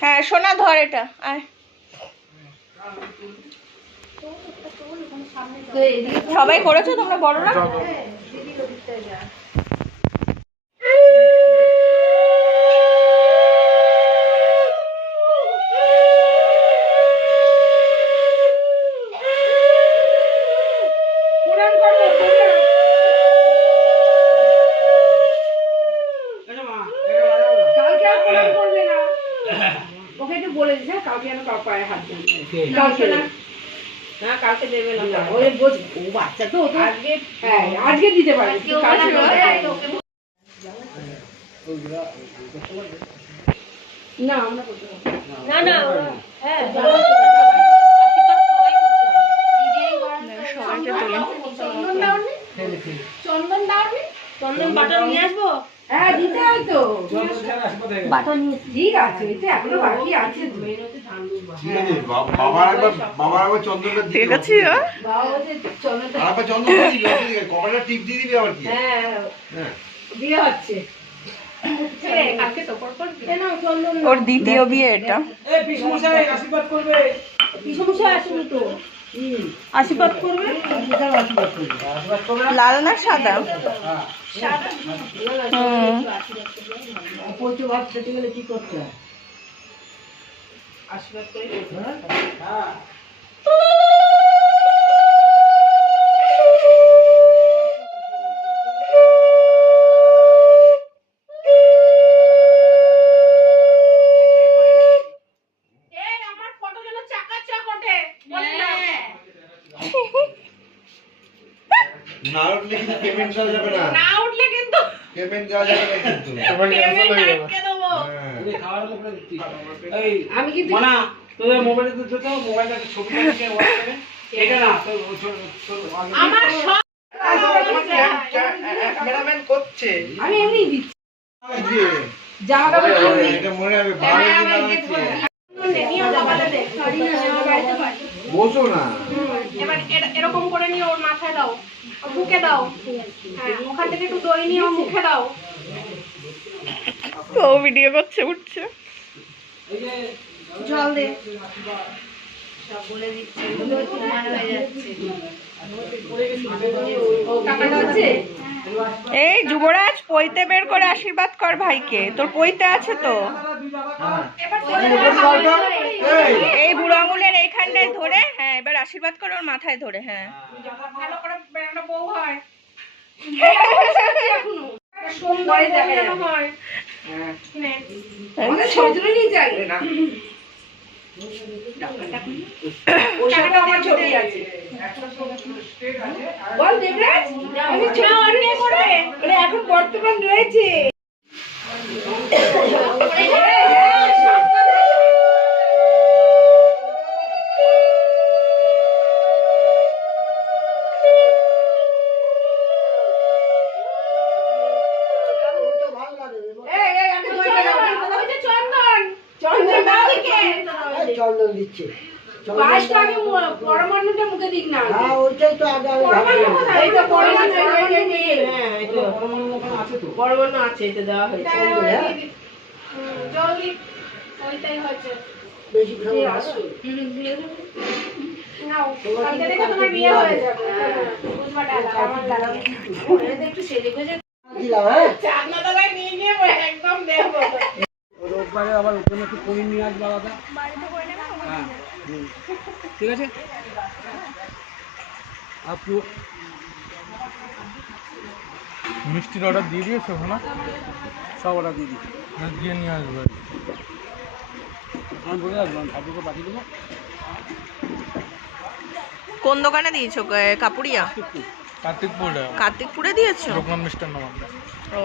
হ্যাঁ সোনা ধর এটা আয়। সবাই করেছ তোমরা বড়রা? বলে হ্যাঁ কালকে যেন কাউ পায়ে হাত দেন কালকে না? হ্যাঁ কালকে দেবে না। না, ওই বোঝ ও বাচ্চা তো আজকে হ্যাঁ আজকে দিতে পারে। কালকে না আমরা করতে না। না না হ্যাঁ চন্দন চন্দন দাওনি? চন্দন বাটার নিয়ে আসব? হ্যাঁ দিতে হয় তো। ঠিক আছে এটা এখনও বাকি আছে ঠিক আছে ওর দ্বিতীয় বিয়ে এটা। পিসমশাই আসেনি তো। আশীর্বাদ করবে? লাল না সাদা? ভাত খেতে গেলে কি করতে হয়। আশীর্বাদ করে ওঠে না উঠলে কিন্তু পেমেন্ট দেওয়া যাবে না। না উঠলে কিন্তু পেমেন্ট দেওয়া যাবে না কিন্তু। পেমেন্ট হ্যাঁ। আমি কিন্তু মানা তোদের মোবাইলে তো মোবাইলটা ছবি হোয়াটসঅ্যাপে এটা না তোর আমার সব ক্যামেরাম্যান করছে। আমি এমনি দিচ্ছি। জামা কাপড় এটা মনে হবে ভালো দিন আমার বানাচ্ছে। নিয়ে জামাটা দে বসো না এবার এরকম করে নিয়ে ওর মাথায় দাও বুকে দাও। হ্যাঁ ওখান থেকে একটু দই নিয়ে ওর মুখে দাও। ও ভিডিও করছে উঠছে। জল দে। টাকাটা হচ্ছে? এই যুবরাজ। পইতে বের করে আশীর্বাদ কর ভাইকে। তোর পইতে আছে তো। এই, এই বুড়ো আঙুলের এইখানটায় ধরে হ্যাঁ এবার আশীর্বাদ কর ওর মাথায় ধরে হ্যাঁ। ভালো করে একটা বউ হয় সাথে আমার ছবি আছে। বল দেবরাজ আমি ওর নিয়ে করবে। মানে এখন বর্তমান রয়েছে। চন্দন দিচ্ছে পায়েসটা আগে পরমান্নটা মুখে দিক না হ্যাঁ ওইটাই তো আগে আমি পরমান্ন কোথায়? এই পরমান্ন, এই, এই, এই, এই। হ্যাঁ এই তো পরমাণু ওখানে আছে তো পরমান্ন আছে এটা দেওয়া হয়েছে তাই ওই দিদি। হুম, জল দি। ওইটাই হচ্ছে। বেশি খাব না। নাও, কালকে থেকে তোমার বিয়ে হয়ে যাবে। হ্যাঁ, বুঝবা দাদা, আমার দাদা। একটু সেজে গুজে দিলাম হ্যাঁ নিয়ে একদম দেবো। রোববারে আবার ওখানে একটু পনির নিয়ে আসবে আলাদা হ্যাঁ হুম। ঠিক আছে? পু- মিষ্টির অর্ডার দিয়ে দিয়েছ না সব অর্ডার দিয়ে দিই দিয়ে নিয়ে আসবে। আমি বলে আসব আমি ঠাকুরকে পাঠিয়ে দেবো। কোন দোকানে দিয়েছ? কাপুরিয়া? কার্তিকপুরে। কার্তিকপুরে দিয়েছ? লোকমান মিষ্টান্ন ও।